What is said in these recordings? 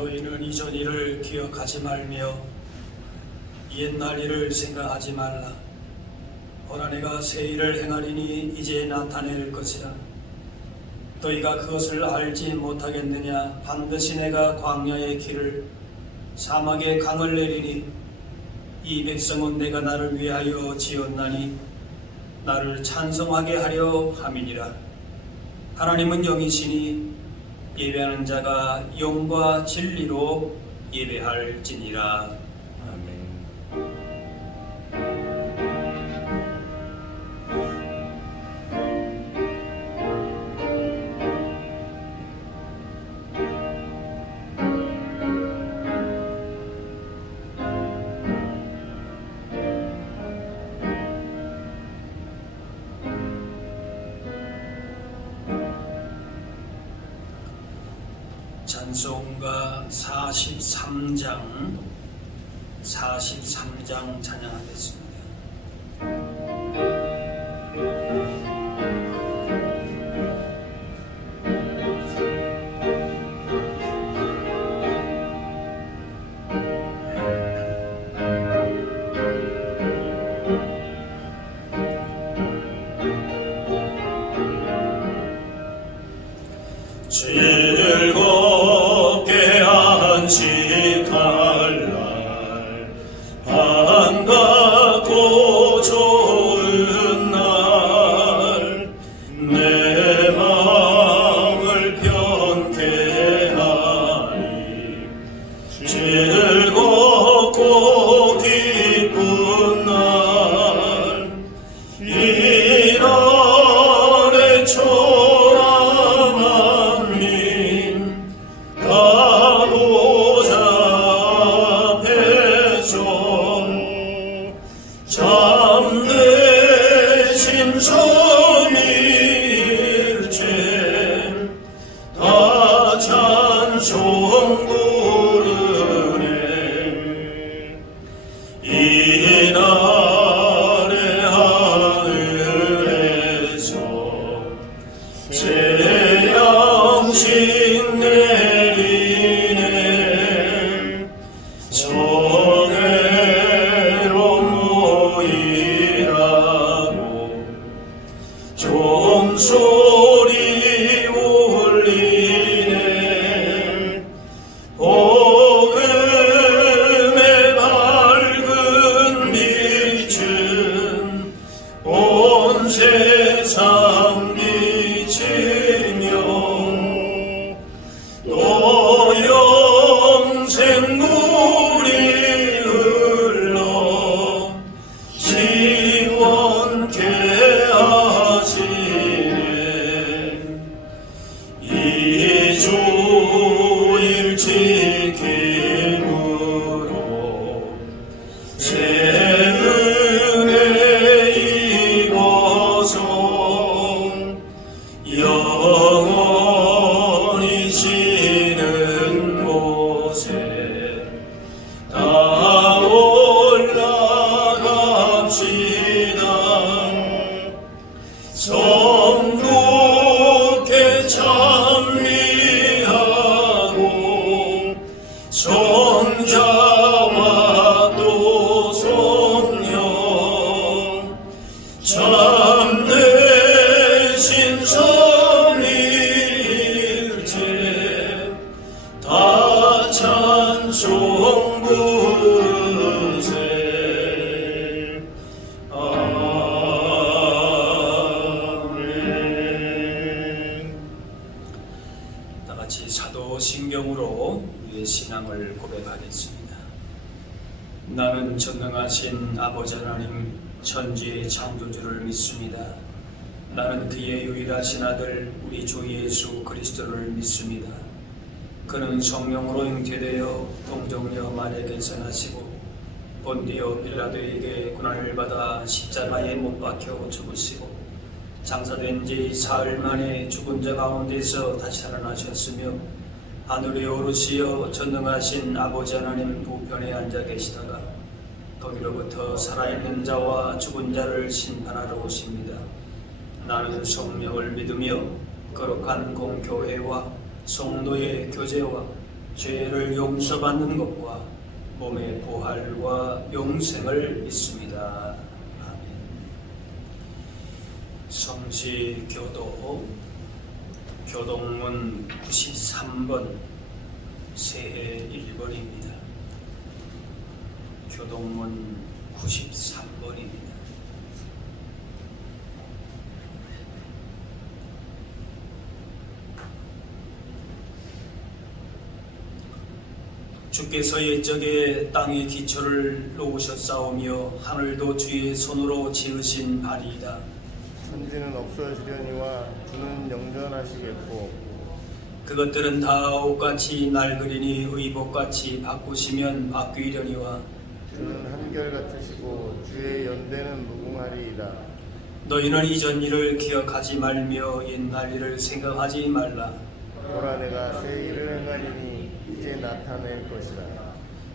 너희는 이전 일을 기억하지 말며 옛날 일을 생각하지 말라. 보라, 내가 새 일을 행하리니 이제 나타낼 것이라. 너희가 그것을 알지 못하겠느냐? 반드시 내가 광야의 길을 사막의 강을 내리니 이 백성은 내가 나를 위하여 지었나니 나를 찬송하게 하려 함이니라. 하나님은 영이시니 예배하는 자가 영과 진리로 예배할지니라. 아멘. 찬송가 43장 찬양하겠습니다. 즐겁게 안식할 날 반갑고 좋은 은혜 입어서 영원히 지는 곳에 다 올라갑시다. 성도께 찬미하고 성자와 또 성령 참되신 삼위일체 다 찬송 부르세. 아멘. 다 같이 사도신경으로 우리의 신앙을 고백하겠습니다. 나는 전능하신 아버지 하나님 천지의 창조주를 믿습니다. 나는 그의 유일하신 아들 우리 주 예수 그리스도를 믿습니다. 그는 성령으로 잉태되어 동정녀 마리아에게서 나시고 본디오 빌라도에게 고난을 받아 십자가에 못 박혀 죽으시고 장사된 지 사흘 만에 죽은 자 가운데서 다시 살아나셨으며 하늘에 오르시어 전능하신 아버지 하나님 우편에 앉아 계시다가 거기로부터 살아있는 자와 죽은 자를 심판하러 오십니다. 나는 성령을 믿으며 거룩한 공교회와 성도의 교제와 죄를 용서받는 것과 몸의 부활과 영생을 믿습니다. 아멘. 성시교도 교동문 93번 새해 1번입니다. 교동문 93번입니다. 주께서 옛적에 땅의 기초를 놓으셨사오며 하늘도 주의 손으로 지으신 바리이다. 천지는 없어지려니와 주는 영전하시겠고 그것들은 다 옷같이 낡으리니 의복같이 바꾸시면 바뀌려니와 주는 한결같으시고 주의 연대는 무궁하리이다. 너희는 이전 일을 기억하지 말며 옛날 일을 생각하지 말라. 보라 내가 새 일을 행하리니 이제 나타낼 것이다.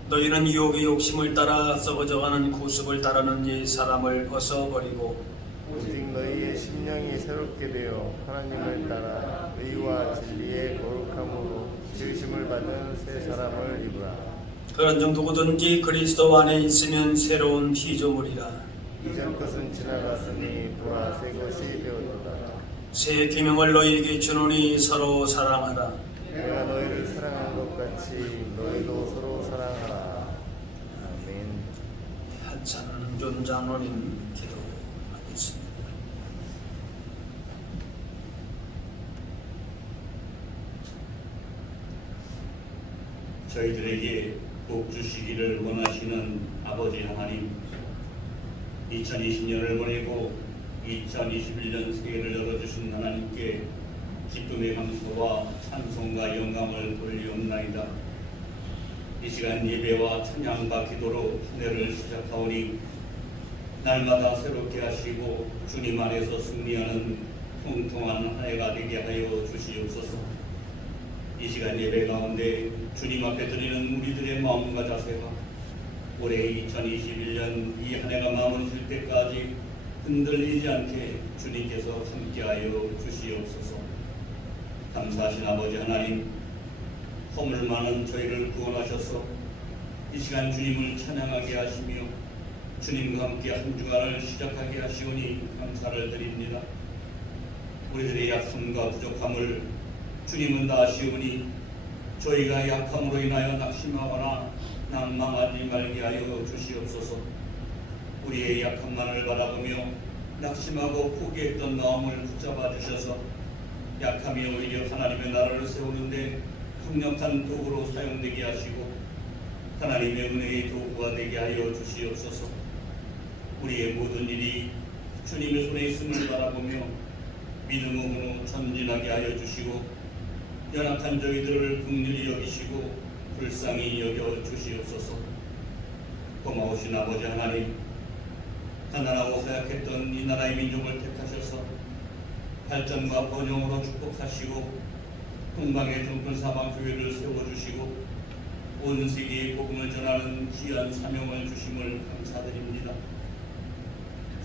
너희는 유혹의 욕심을 따라 썩어져가는 구습을 따르는 옛 사람을 벗어버리고 오직 너희의 심령이 새롭게 되어 하나님을 따라 의와 진리의 거룩함으로 지으심을 받은 새 사람을 입으라. 그런즉 누구든지 그리스도 안에 있으면 새로운 피조물이라. 이전 것은 지나갔으니 보라 새 것이 되었도다. 새 계명을 너희에게 주노니 서로 사랑하라. 내가 너희를 사랑한 것 같이 너희도 서로 사랑하라. 아멘. 한찬존 장로님 기도하겠습니다. 저희들에게 복 주시기를 원하시는 아버지 하나님, 2020년을 보내고 2021년 새해를 열어주신 하나님께 기쁨의 감사와 찬송과 영광을 돌리옵나이다. 이 시간 예배와 찬양과 기도로 한 해를 시작하오니 날마다 새롭게 하시고 주님 안에서 승리하는 통통한 한 해가 되게 하여 주시옵소서. 이 시간 예배 가운데 주님 앞에 드리는 우리들의 마음과 자세가 올해 2021년 이 한 해가 마무리될 때까지 흔들리지 않게 주님께서 함께하여 주시옵소서. 감사하신 아버지 하나님, 허물 많은 저희를 구원하셔서 이 시간 주님을 찬양하게 하시며 주님과 함께 한 주간을 시작하게 하시오니 감사를 드립니다. 우리들의 약함과 부족함을 주님은 다 아시오니 저희가 약함으로 인하여 낙심하거나 낭망하지 말게 하여 주시옵소서. 우리의 약함만을 바라보며 낙심하고 포기했던 마음을 붙잡아 주셔서 약함이 오히려 하나님의 나라를 세우는데 강력한 도구로 사용되게 하시고 하나님의 은혜의 도구가 되게 하여 주시옵소서. 우리의 모든 일이 주님의 손에 있음을 바라보며 믿음으로 전진하게 하여 주시고 연약한 저희들을 긍휼히 여기시고 불쌍히 여겨 주시옵소서. 고마우신 아버지 하나님, 가난하고 허약했던 이 나라의 민족을 택하셔서 발전과 번영으로 축복하시고 동방의 정통사방교회를 세워주시고 온 세계에 복음을 전하는 귀한 사명을 주심을 감사드립니다.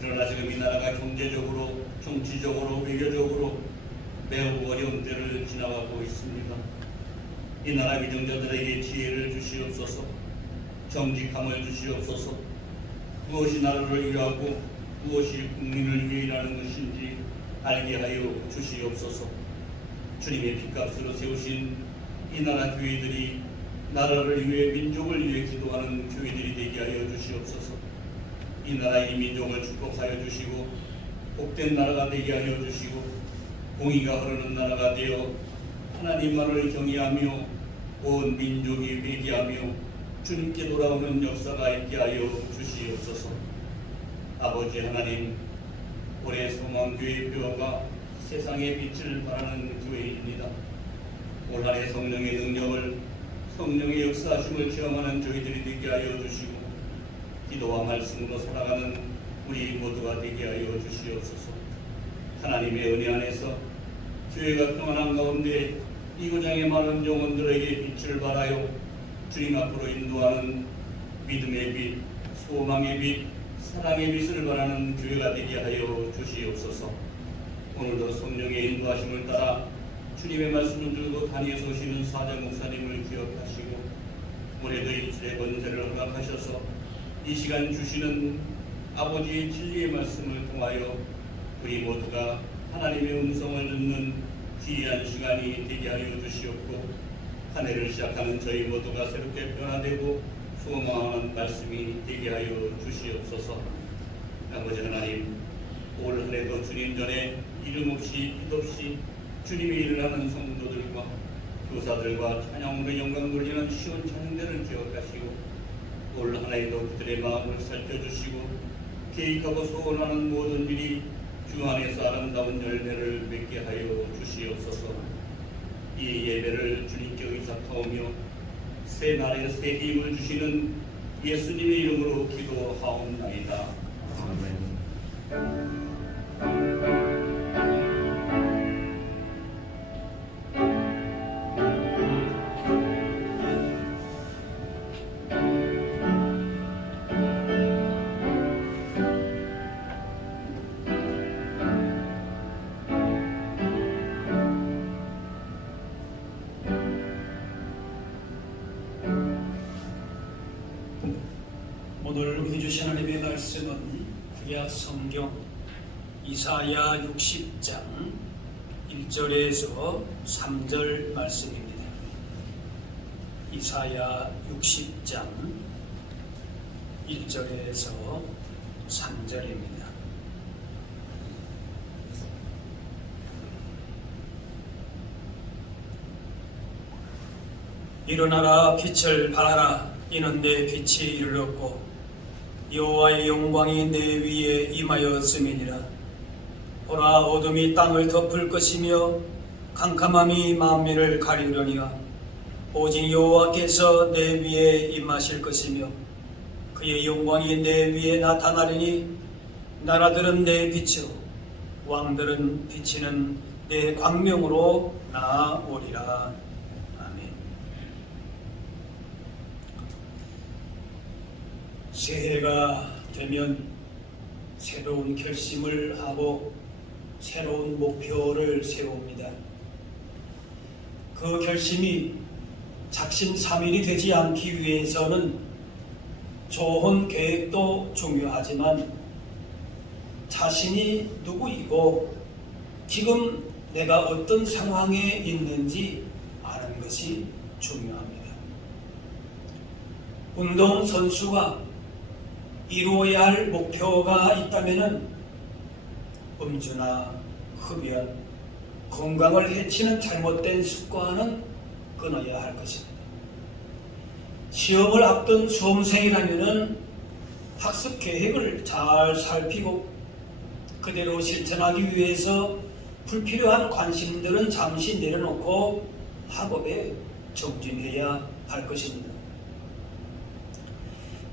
그러나 지금 이 나라가 경제적으로, 정치적으로, 외교적으로 매우 어려운 때를 지나가고 있습니다. 이 나라 위정자들에게 지혜를 주시옵소서, 정직함을 주시옵소서, 무엇이 나라를 위하고 무엇이 국민을 위해 일하는 것인지 알게 하여 주시옵소서. 주님의 핏값으로 세우신 이 나라 교회들이 나라를 위해 민족을 위해 기도하는 교회들이 되게 하여 주시옵소서. 이 나라의 민족을 축복하여 주시고 복된 나라가 되게 하여 주시고 공의가 흐르는 나라가 되어 하나님만을 경외하며 온 민족이 회개하며 주님께 돌아오는 역사가 있게 하여 주시옵소서. 아버지 하나님, 올해 소망교회 뼈가 세상의 빛을 발하는 교회입니다. 올 한해 성령의 능력을, 성령의 역사하심을 체험하는 저희들이 되게 하여 주시고 기도와 말씀으로 살아가는 우리 모두가 되게 하여 주시옵소서. 하나님의 은혜 안에서 교회가 평안한 가운데 이구장의 많은 영혼들에게 빛을 발하여 주님 앞으로 인도하는 믿음의 빛, 소망의 빛, 사랑의 빛을 발하는 교회가 되게 하여 주시옵소서. 오늘도 성령의 인도하심을 따라 주님의 말씀을 들고 다니엘서 오시는 사자 목사님을 기억하시고 올해도 일주일의 권세를 허락하셔서 이 시간 주시는 아버지의 진리의 말씀을 통하여 우리 모두가 하나님의 음성을 듣는 귀한 시간이 되게 하여 주시옵고 한 해를 시작하는 저희 모두가 새롭게 변화되고 소망하는 말씀이 되게 하여 주시옵소서. 아버지 하나님, 올 한 해도 주님 전에 이름 없이 빛 없이 주님의 일을 하는 성도들과 교사들과 찬양으로 영광 돌리는 시온 찬양대를 기억하시고 올 한 해도 그들의 마음을 살펴주시고 계획하고 소원하는 모든 일이 주 안에서 아름다운 열매를 맺게 하여 주시옵소서. 이 예배를 주님께 의탁하오며 새 날에 새 힘을 주시는 예수님의 이름으로 기도하옵나이다. 아멘. 오늘 우리 주신 하나님의 말씀은 구약 성경 이사야 60장 1절에서 3절 말씀입니다. 이사야 60장 1절에서 3절입니다. 일어나라, 빛을 발하라. 이는 내 빛이 이르렀고 여호와의 영광이 내 위에 임하였음이니라. 보라, 어둠이 땅을 덮을 것이며 캄캄함이 만민을 가리우려니와 오직 여호와께서 내 위에 임하실 것이며 그의 영광이 내 위에 나타나리니 나라들은 내 빛으로 왕들은 비치는 내 광명으로 나오리라. 아멘. 새해가 되면 새로운 결심을 하고 새로운 목표를 세웁니다. 그 결심이 작심삼일이 되지 않기 위해서는 좋은 계획도 중요하지만 자신이 누구이고 지금 내가 어떤 상황에 있는지 아는 것이 중요합니다. 운동선수가 이루어야 할 목표가 있다면 음주나 흡연, 건강을 해치는 잘못된 습관은 끊어야 할 것입니다. 시험을 앞둔 수험생이라면 학습 계획을 잘 살피고 그대로 실천하기 위해서 불필요한 관심들은 잠시 내려놓고 학업에 정진해야 할 것입니다.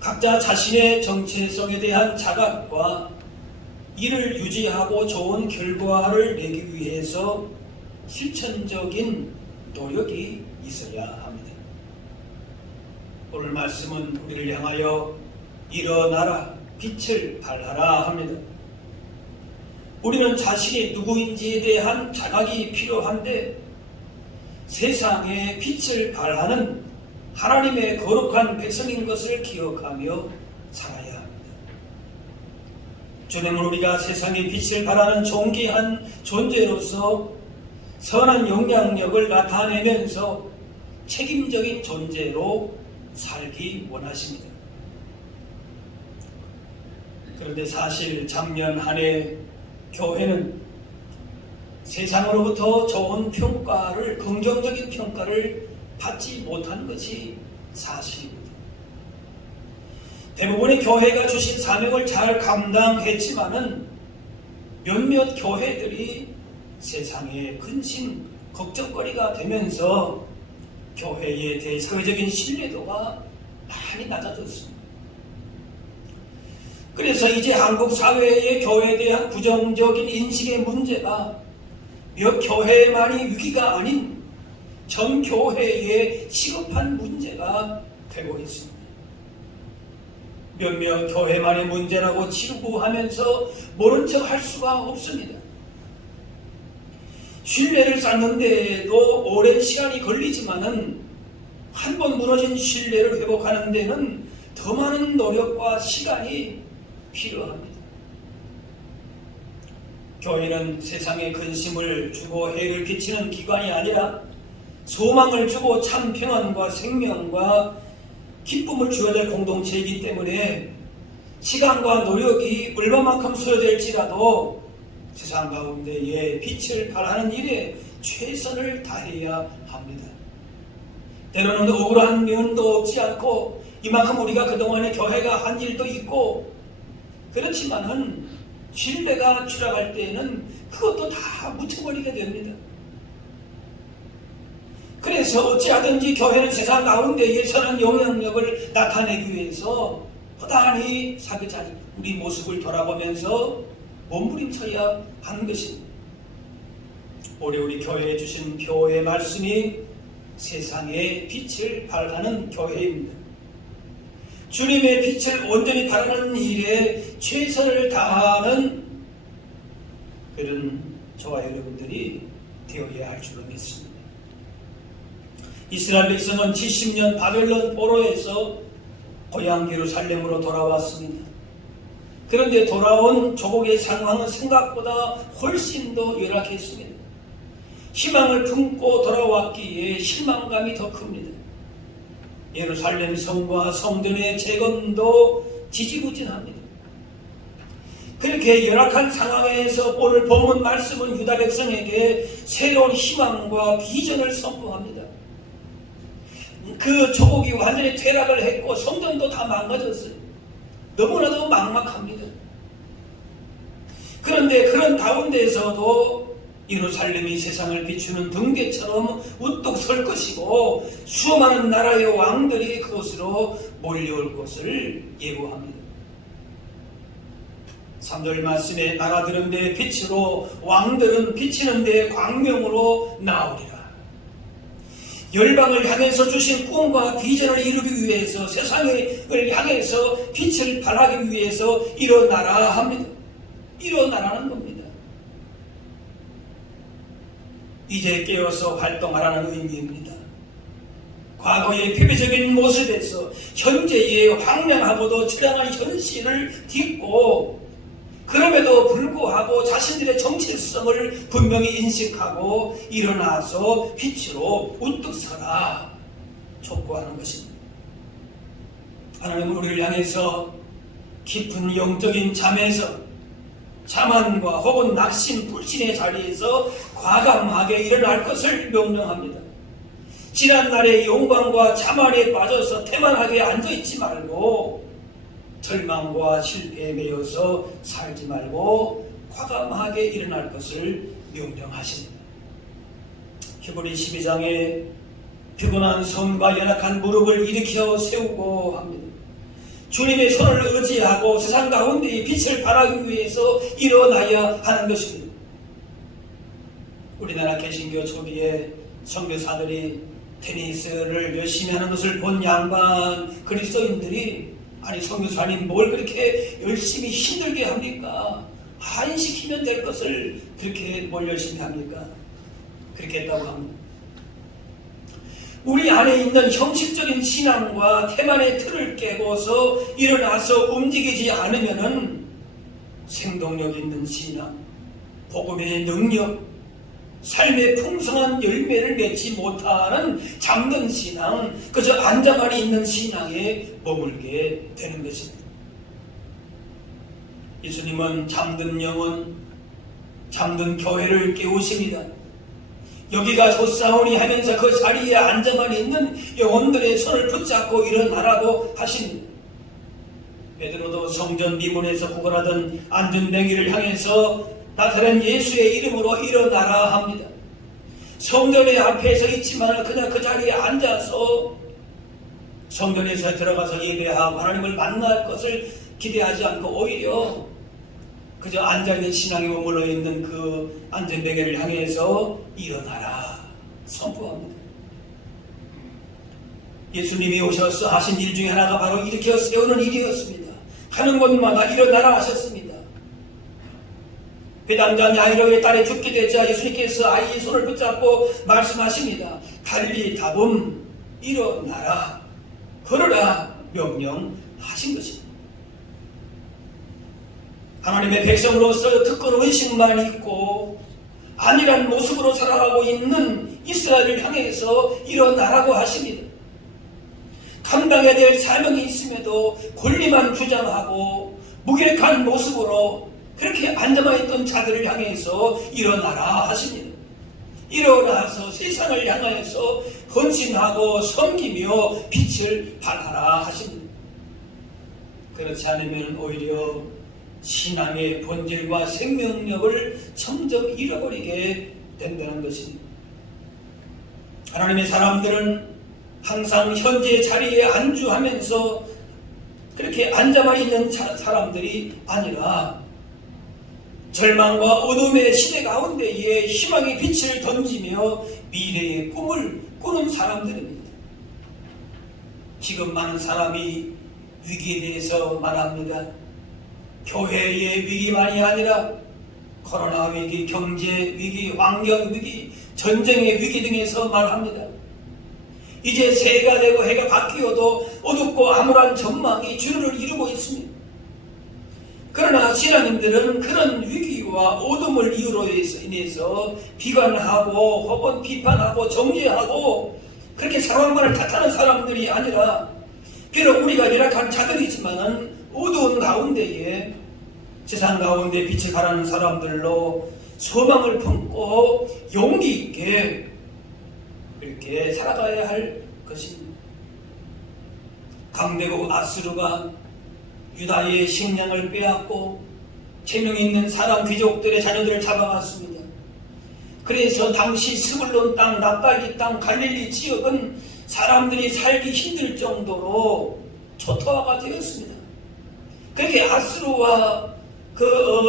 각자 자신의 정체성에 대한 자각과 이를 유지하고 좋은 결과를 내기 위해서 실천적인 노력이 있어야 합니다. 오늘 말씀은 우리를 향하여 일어나라, 빛을 발하라 합니다. 우리는 자신이 누구인지에 대한 자각이 필요한데 세상에 빛을 발하는 하나님의 거룩한 백성인 것을 기억하며 살아야 합니다. 주님은 우리가 세상에 빛을 발하는 존귀한 존재로서 선한 영향력을 나타내면서 책임적인 존재로 살기 원하십니다. 그런데 사실 작년 한 해 교회는 세상으로부터 좋은 평가를, 긍정적인 평가를 받지 못한 것이 사실입니다. 대부분의 교회가 주신 사명을 잘 감당했지만은 몇몇 교회들이 세상의 근심, 걱정거리가 되면서 교회에 대해 사회적인 신뢰도가 많이 낮아졌습니다. 그래서 이제 한국 사회의 교회에 대한 부정적인 인식의 문제가 몇 교회만이 위기가 아닌 전 교회의 시급한 문제가 되고 있습니다. 몇몇 교회만의 문제라고 치부하면서 모른 척 할 수가 없습니다. 신뢰를 쌓는 데에도 오랜 시간이 걸리지만은 한 번 무너진 신뢰를 회복하는 데는 더 많은 노력과 시간이 필요합니다. 교회는 세상에 근심을 주고 해를 끼치는 기관이 아니라 소망을 주고 참 평안과 생명과 기쁨을 주어야 될 공동체이기 때문에 시간과 노력이 얼마만큼 소요될지라도 세상 가운데에 빛을 발하는 일에 최선을 다해야 합니다. 때로는 억울한 면도 없지 않고 이만큼 우리가 그동안에 교회가 한 일도 있고 그렇지만은 신뢰가 추락할 때에는 그것도 다 묻혀버리게 됩니다. 그래서 어찌하든지 교회는 세상 가운데에 선한 영향력을 나타내기 위해서 허다히 사기자기 우리 모습을 돌아보면서 몸부림쳐야 하는 것입니다. 올해 우리 교회에 주신 표의 말씀이 세상에 빛을 발하는 교회입니다. 주님의 빛을 온전히 발하는 일에 최선을 다하는 그런 저와 여러분들이 되어야 할 줄로 믿습니다. 이스라엘 백성은 70년 바벨론 포로에서 고향 예루살렘으로 돌아왔습니다. 그런데 돌아온 조국의 상황은 생각보다 훨씬 더 열악했습니다. 희망을 품고 돌아왔기에 실망감이 더 큽니다. 예루살렘 성과 성전의 재건도 지지부진합니다. 그렇게 열악한 상황에서 오늘 본문 말씀은 유다 백성에게 새로운 희망과 비전을 선포합니다. 그 조국이 완전히 퇴락을 했고 성전도 다 망가졌어요. 너무나도 막막합니다. 그런데 그런 가운데에서도 예루살렘이 세상을 비추는 등대처럼 우뚝 설 것이고 수많은 나라의 왕들이 그곳으로 몰려올 것을 예고합니다. 3절 말씀에 나라들은 내 빛으로 왕들은 비치는 데 광명으로 나오리라. 열방을 향해서 주신 꿈과 비전을 이루기 위해서 세상을 향해서 빛을 발하기 위해서 일어나라 합니다. 일어나라는 겁니다. 이제 깨어서 활동하라는 의미입니다. 과거의 패배적인 모습에서 현재의 황량하고도 처량한 현실을 딛고 그럼에도 불구하고 자신들의 정체성을 분명히 인식하고 일어나서 빛으로 우뚝 서라 촉구하는 것입니다. 하나님은 우리를 향해서 깊은 영적인 잠에서 자만과 혹은 낙심, 불신의 자리에서 과감하게 일어날 것을 명령합니다. 지난날의 영광과 자만에 빠져서 태만하게 앉아있지 말고 절망과 실패에 매여서 살지 말고 과감하게 일어날 것을 명령하십니다. 히브리 12장에 피곤한 손과 연약한 무릎을 일으켜 세우고 합니다. 주님의 손을 의지하고 세상 가운데의 빛을 발하기 위해서 일어나야 하는 것입니다. 우리나라 개신교 초기에 선교사들이 테니스를 열심히 하는 것을 본 양반 그리스도인들이 아니 선교사님 뭘 그렇게 열심히 힘들게 합니까? 안 시키면 될 것을 그렇게 뭘 열심히 합니까? 그렇게 했다고 합니다. 우리 안에 있는 형식적인 신앙과 태만의 틀을 깨고서 일어나서 움직이지 않으면은 생동력 있는 신앙, 복음의 능력, 삶의 풍성한 열매를 맺지 못하는 잠든 신앙, 그저 앉아만 있는 신앙에 머물게 되는 것입니다. 예수님은 잠든 영혼, 잠든 교회를 깨우십니다. 여기가 솟사오니 하면서 그 자리에 앉아만 있는 영혼들의 손을 붙잡고 일어나라고 하십니다. 베드로도 성전 미문에서 구걸하던 안전뱅이를 향해서 나사렛 예수의 이름으로 일어나라 합니다. 성전의 앞에 서 있지만 그냥 그 자리에 앉아서 성전에서 들어가서 예배하고 하나님을 만날 것을 기대하지 않고 오히려 그저 앉아있는 신앙에 머물러 있는 그 안전뱅이를 향해서 일어나라 선포합니다. 예수님이 오셔서 하신 일 중에 하나가 바로 일으켜 세우는 일이었습니다. 가는 곳마다 일어나라 하셨습니다. 배당자 야이로의 딸이 죽게 되자 예수님께서 아이의 손을 붙잡고 말씀하십니다. 갈릴리 다봄 일어나라 걸어라 명령하신 것입니다. 하나님의 백성으로서 특권 의식만 있고 아니란 모습으로 살아가고 있는 이스라엘을 향해서 일어나라고 하십니다. 감당해야 될 사명이 있음에도 권리만 주장하고 무기력한 모습으로 그렇게 앉아만 있던 자들을 향해서 일어나라 하십니다. 일어나서 세상을 향하여서 헌신하고 섬기며 빛을 발하라 하십니다. 그렇지 않으면 오히려 신앙의 본질과 생명력을 점점 잃어버리게 된다는 것입니다. 하나님의 사람들은 항상 현재 자리에 안주하면서 그렇게 앉아만 있는 사람들이 아니라 절망과 어둠의 시대 가운데에 희망의 빛을 던지며 미래의 꿈을 꾸는 사람들입니다. 지금 많은 사람이 위기에 대해서 말합니다. 교회의 위기만이 아니라 코로나 위기, 경제 위기, 환경 위기, 전쟁의 위기 등에서 말합니다. 이제 새해가 되고 해가 바뀌어도 어둡고 암울한 전망이 주류를 이루고 있습니다. 그러나 신앙인들은 그런 위기와 어둠을 이유로 인해서 비관하고 혹은 비판하고 정죄하고 그렇게 상황만을 탓하는 사람들이 아니라 비록 우리가 열악한 자들이지만 어두운 가운데에 세상 가운데 빛을 발하는 사람들로 소망을 품고 용기 있게 이렇게 살아가야 할 것입니다. 강대국 아수르가 유다의 식량을 빼앗고 재능 있는 사람 귀족들의 자녀들을 잡아갔습니다. 그래서 당시 스불론 땅, 납달리 땅, 갈릴리 지역은 사람들이 살기 힘들 정도로 초토화가 되었습니다. 그렇게 아수르와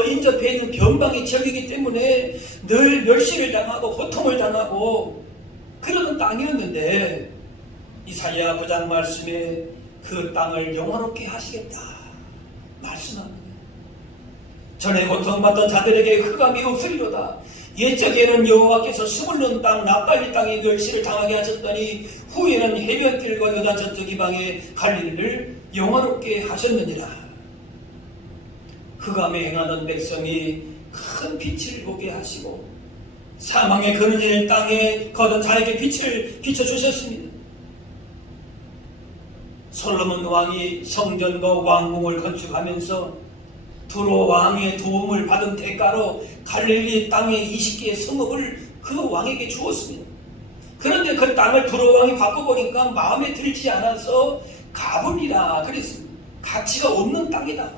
인접해 있는 변방의 지역이기 때문에 늘 멸시를 당하고 고통을 당하고 그러는 땅이었는데 이사야 9장 말씀에 그 땅을 영화롭게 하시겠다 말씀합니다. 전에 고통받던 자들에게 흑암이 없으리로다. 옛적에는 여호와께서 스불론 땅, 납달리 땅의 멸시를 당하게 하셨더니 후에는 해변길과 요단 저쪽 이방의 갈릴리를 영화롭게 하셨느니라. 흑암에 행하던 백성이 큰 빛을 보게 하시고 사망의 그늘진 땅에 거둔 자에게 빛을 비춰주셨습니다. 솔로몬 왕이 성전과 왕궁을 건축하면서 두로 왕의 도움을 받은 대가로 갈릴리 땅의 20개의 성읍을 그 왕에게 주었습니다. 그런데 그 땅을 두로 왕이 바꿔보니까 마음에 들지 않아서 가불이라 그랬습니다. 가치가 없는 땅이다.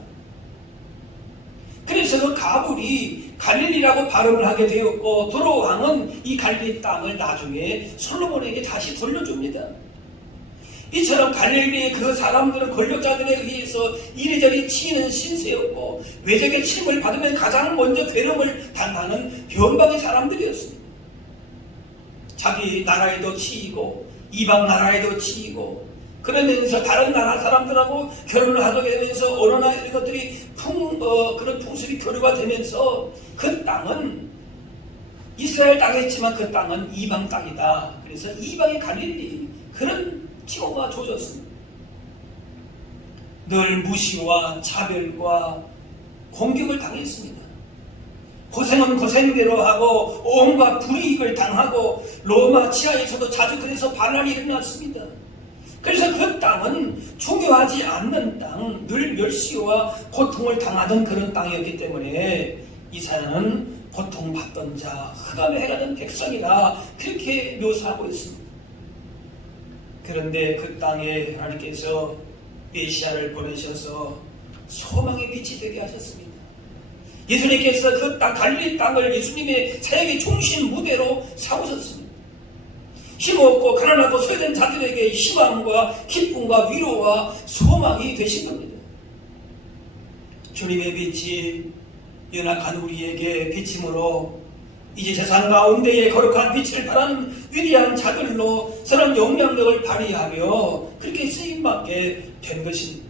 그래서 그 가불이 갈릴리라고 발음을 하게 되었고 두로 왕은 이 갈릴리 땅을 나중에 솔로몬에게 다시 돌려줍니다. 이처럼 갈릴리의 그 사람들은 권력자들에 의해서 이리저리 치이는 신세였고 외적의 침을 받으면 가장 먼저 괴로움을 당하는 변방의 사람들이었습니다. 자기 나라에도 치이고 이방 나라에도 치이고 그러면서 다른 나라 사람들하고 결혼을 하게 되면서 언어나 이런 것들이 그런 풍습이 교류가 되면서 그 땅은 이스라엘 땅이었지만 그 땅은 이방 땅이다. 그래서 이방의 갈릴리 그런 칭호가 주어졌습니다. 늘 무시와 차별과 공격을 당했습니다. 고생은 고생대로 하고 온갖 불이익을 당하고 로마 지하에서도 자주 그래서 반란이 일어났습니다. 그래서 그 땅은 중요하지 않는 땅, 늘 멸시와 고통을 당하던 그런 땅이었기 때문에 이사야는 고통받던 자, 흑암에 해가던 백성이라 그렇게 묘사하고 있습니다. 그런데 그 땅에 하나님께서 메시아를 보내셔서 소망의 빛이 되게 하셨습니다. 예수님께서 그 땅, 갈릴리 땅을 예수님의 사역의 중심 무대로 삼으셨습니다. 힘없고 가난하고 소외된 자들에게 희망과 기쁨과 위로와 소망이 되신 겁니다. 주님의 빛이 연약한 우리에게 비침으로 이제 세상 가운데에 거룩한 빛을 발하는 위대한 자들로 서로 영향력을 발휘하며 그렇게 쓰임받게 된 것입니다.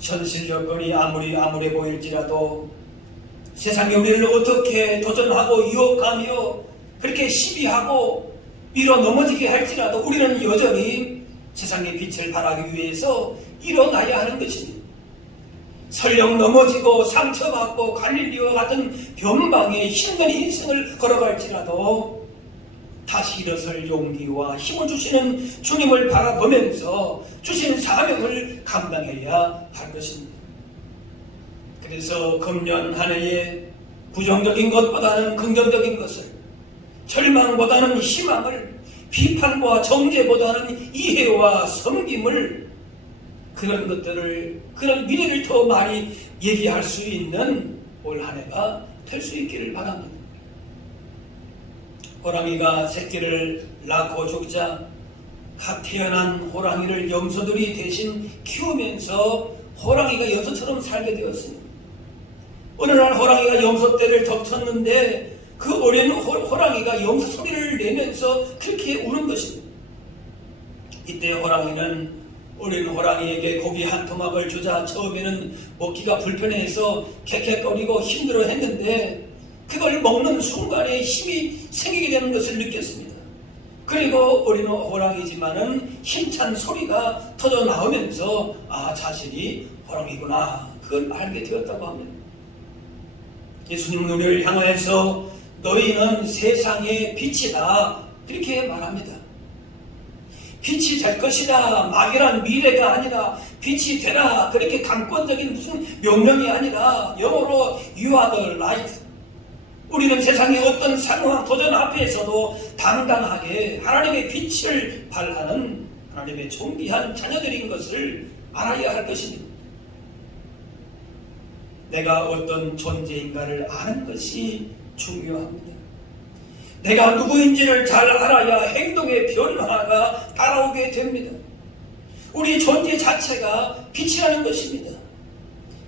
현실 여건이 아무리 암울해 보일지라도 세상이 우리를 어떻게 도전하고 유혹하며 그렇게 시비하고 밀어 넘어지게 할지라도 우리는 여전히 세상의 빛을 발하기 위해서 일어나야 하는 것입니다. 설령 넘어지고 상처받고 갈릴리와 같은 변방의 힘든 인생을 걸어갈지라도 다시 일어설 용기와 힘을 주시는 주님을 바라보면서 주신 사명을 감당해야 할 것입니다. 그래서 금년 한 해에 부정적인 것보다는 긍정적인 것을, 절망보다는 희망을, 비판과 정죄보다는 이해와 섬김을, 그런 것들을, 그런 미래를 더 많이 얘기할 수 있는 올 한 해가 될 수 있기를 바랍니다. 호랑이가 새끼를 낳고 죽자 갓 태어난 호랑이를 염소들이 대신 키우면서 호랑이가 염소처럼 살게 되었습니다. 어느 날 호랑이가 염소 떼를 덮쳤는데 그 어린 호랑이가 염소 소리를 내면서 그렇게 우는 것입니다. 이때 호랑이는 어린 호랑이에게 고기 한 토막을 주자 처음에는 먹기가 불편해서 캑캑거리고 힘들어 했는데 그걸 먹는 순간에 힘이 생기게 되는 것을 느꼈습니다. 그리고 어린 호랑이지만은 힘찬 소리가 터져 나오면서 자신이 호랑이구나 그걸 알게 되었다고 합니다. 예수님은 우리를 향하여서 너희는 세상의 빛이다 그렇게 말합니다. 빛이 될 것이다 막연한 미래가 아니라 빛이 되라 그렇게 강권적인 무슨 명령이 아니라 영어로 You are the light. 우리는 세상의 어떤 상황 도전 앞에서도 당당하게 하나님의 빛을 발하는 하나님의 존귀한 자녀들인 것을 알아야 할 것입니다. 내가 어떤 존재인가를 아는 것이 중요합니다. 내가 누구인지를 잘 알아야 행동의 변화가 따라오게 됩니다. 우리 존재 자체가 빛이라는 것입니다.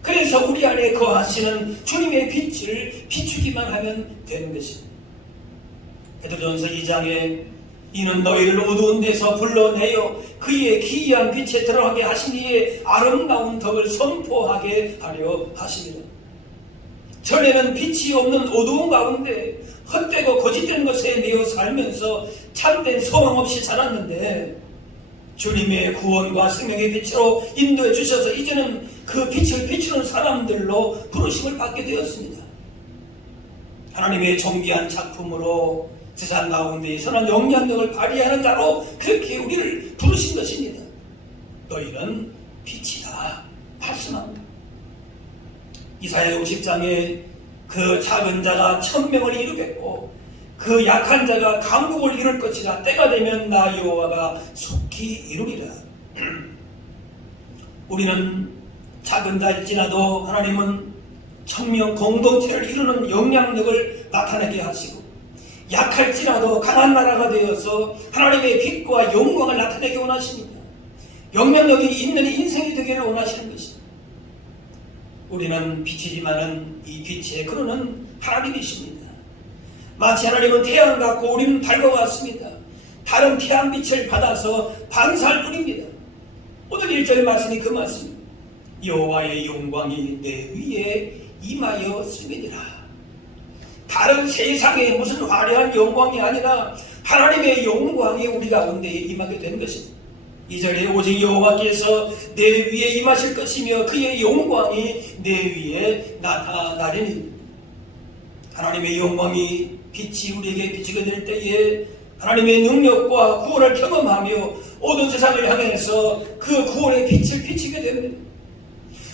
그래서 우리 안에 거하시는 주님의 빛을 비추기만 하면 되는 것입니다. 베드로전서 2장에 이는 너희를 어두운 데서 불러내어 그의 기이한 빛에 들어가게 하신 이의 아름다운 덕을 선포하게 하려 하십니다. 전에는 빛이 없는 어두운 가운데 헛되고 거짓된 것에 매여 살면서 참된 소망 없이 살았는데 주님의 구원과 생명의 빛으로 인도해 주셔서 이제는 그 빛을 비추는 사람들로 부르심을 받게 되었습니다. 하나님의 존귀한 작품으로 세상 가운데 선한 영향력을 발휘하는 자로 그렇게 우리를 부르신 것입니다. 너희는 빛이다 말씀합니다. 이사야 50장에 그 작은 자가 1000명을 이루겠고 그 약한 자가 강국을 이룰 것이라 때가 되면 나 여호와가 속히 이루리라. 우리는 작은 자일지라도 하나님은 1000명 공동체를 이루는 영향력을 나타내게 하시고 약할지라도 강한 나라가 되어서 하나님의 빛과 영광을 나타내기 원하십니다. 영향력이 있는 인생이 되기를 원하시는 것입니다. 우리는 빛이지만은 이 빛의 근원은 하나님이십니다. 마치 하나님은 태양 같고 우리는 달과 같습니다. 다른 태양빛을 받아서 반사할 뿐입니다. 오늘 1절의 말씀이 그 말씀입니다. 여호와의 영광이 내 위에 임하였음이니라. 다른 세상의 무슨 화려한 영광이 아니라 하나님의 영광이 우리 가운데 임하게 된 것입니다. 2절에 오직 여호와께서 내 위에 임하실 것이며 그의 영광이 내 위에 나타나리니. 하나님의 영광이 빛이 우리에게 비치게 될 때에 하나님의 능력과 구원을 경험하며 어두운 세상을 향해서 그 구원의 빛을 비치게 됩니다.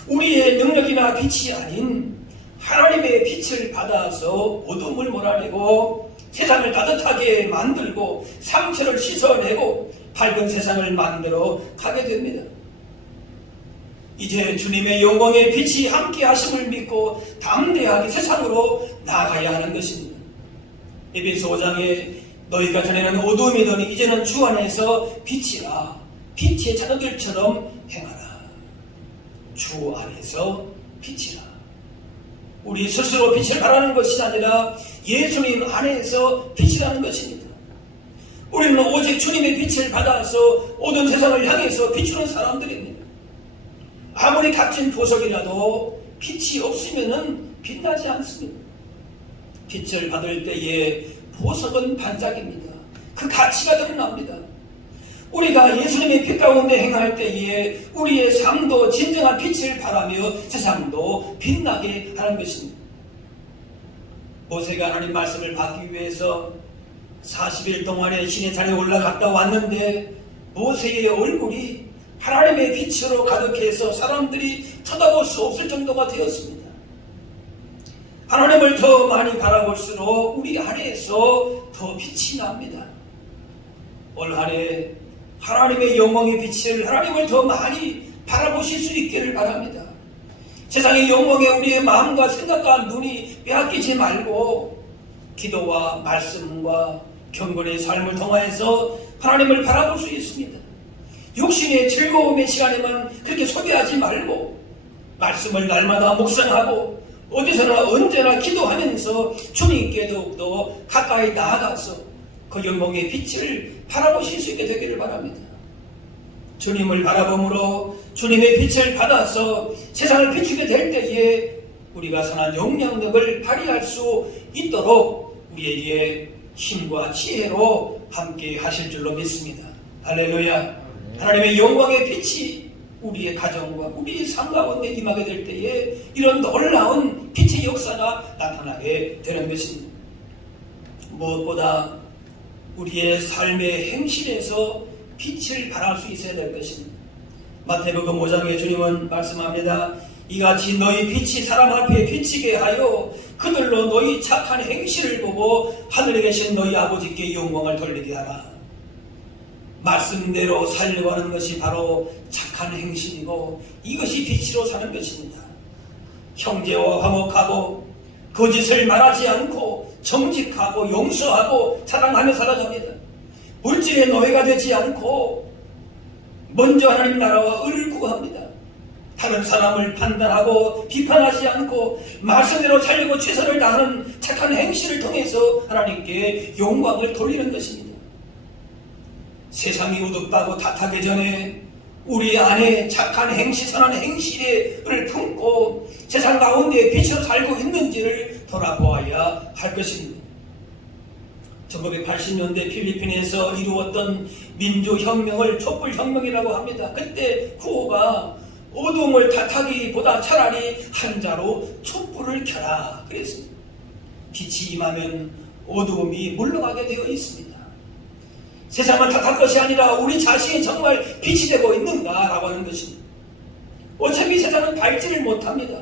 우리의 능력이나 빛이 아닌 하나님의 빛을 받아서 어둠을 몰아내고 세상을 따뜻하게 만들고 상처를 씻어내고 밝은 세상을 만들어 가게 됩니다. 이제 주님의 영광의 빛이 함께 하심을 믿고 담대하게 세상으로 나아가야 하는 것입니다. 에베소 5장에 너희가 전에는 어둠이더니 이제는 주 안에서 빛이라. 빛의 자녀들처럼 행하라. 주 안에서 빛이라. 우리 스스로 빛을 발하는 것이 아니라 예수님 안에서 빛이라는 것입니다. 우리는 오직 주님의 빛을 받아서 어두운 세상을 향해서 비추는 사람들입니다. 아무리 값진 보석이라도 빛이 없으면 빛나지 않습니다. 빛을 받을 때에 보석은 반짝입니다. 그 가치가 드러납니다. 우리가 예수님의 빛 가운데 행할 때에 우리의 삶도 진정한 빛을 발하며 세상도 빛나게 하는 것입니다. 모세가 하나님 말씀을 받기 위해서 40일 동안에 시내산에 올라갔다 왔는데 모세의 얼굴이 하나님의 빛으로 가득해서 사람들이 쳐다볼 수 없을 정도가 되었습니다. 하나님을 더 많이 바라볼수록 우리 안에서 더 빛이 납니다. 올 한해 하나님의 영광의 빛을 하나님을 더 많이 바라보실 수 있기를 바랍니다. 세상의 영광에 우리의 마음과 생각과 눈이 빼앗기지 말고 기도와 말씀과 경건의 삶을 통하여서 하나님을 바라볼 수 있습니다. 육신의 즐거움의 시간에만 그렇게 소비하지 말고 말씀을 날마다 묵상하고 어디서나 언제나 기도하면서 주님께 더욱더 가까이 나아가서 그 영광의 빛을 바라보실 수 있게 되기를 바랍니다. 주님을 바라봄으로 주님의 빛을 받아서 세상을 비추게 될 때에 우리가 선한 영향력을 발휘할 수 있도록 우리에게 힘과 지혜로 함께 하실 줄로 믿습니다. 할렐루야. 하나님의 영광의 빛이 우리의 가정과 우리의 삶 가운데 임하게 될 때에 이런 놀라운 빛의 역사가 나타나게 되는 것입니다. 무엇보다 우리의 삶의 행실에서 빛을 발할 수 있어야 될 것입니다. 마태복음 5장에 주님은 말씀합니다. 이같이 너희 빛이 사람 앞에 비치게 하여 그들로 너희 착한 행실을 보고 하늘에 계신 너희 아버지께 영광을 돌리게 하라. 말씀대로 살려고 하는 것이 바로 착한 행실이고 이것이 빛으로 사는 것입니다. 형제와 화목하고 거짓을 말하지 않고 정직하고 용서하고 사랑하며 살아갑니다. 물질의 노예가 되지 않고 먼저 하나님 나라와 의를 구합니다. 다른 사람을 판단하고 비판하지 않고 말씀대로 살려고 최선을 다하는 착한 행실을 통해서 하나님께 영광을 돌리는 것입니다. 세상이 우습다고 탓하기 전에 우리 안에 착한 행실, 선한 행실을 품고 세상 가운데 빛으로 살고 있는지를 돌아보아야 할 것입니다. 1980년대 필리핀에서 이루었던 민주혁명을 촛불혁명이라고 합니다. 그때 구호가 어둠을 탓하기보다 차라리 한자로 촛불을 켜라 그랬습니다. 빛이 임하면 어둠이 물러가게 되어 있습니다. 세상을 탓할 것이 아니라 우리 자신이 정말 빛이 되고 있는가라고 하는 것입니다. 어차피 세상은 밝지를 못합니다.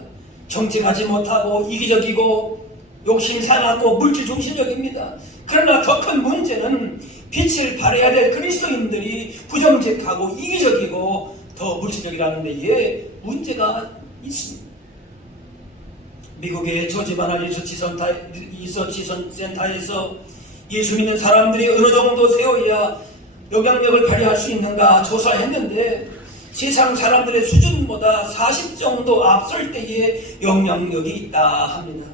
정직하지 못하고 이기적이고 욕심 사납고 물질 중심적입니다. 그러나 더 큰 문제는 빛을 발해야 될 그리스도인들이 부정직하고 이기적이고 더 물질적이라는 데에 문제가 있습니다. 미국의 조지 바나 리서치 센터에서 예수 믿는 사람들이 어느 정도 세워야 영향력을 발휘할 수 있는가 조사했는데 세상 사람들의 수준보다 40 정도 앞설 때에 영향력이 있다 합니다.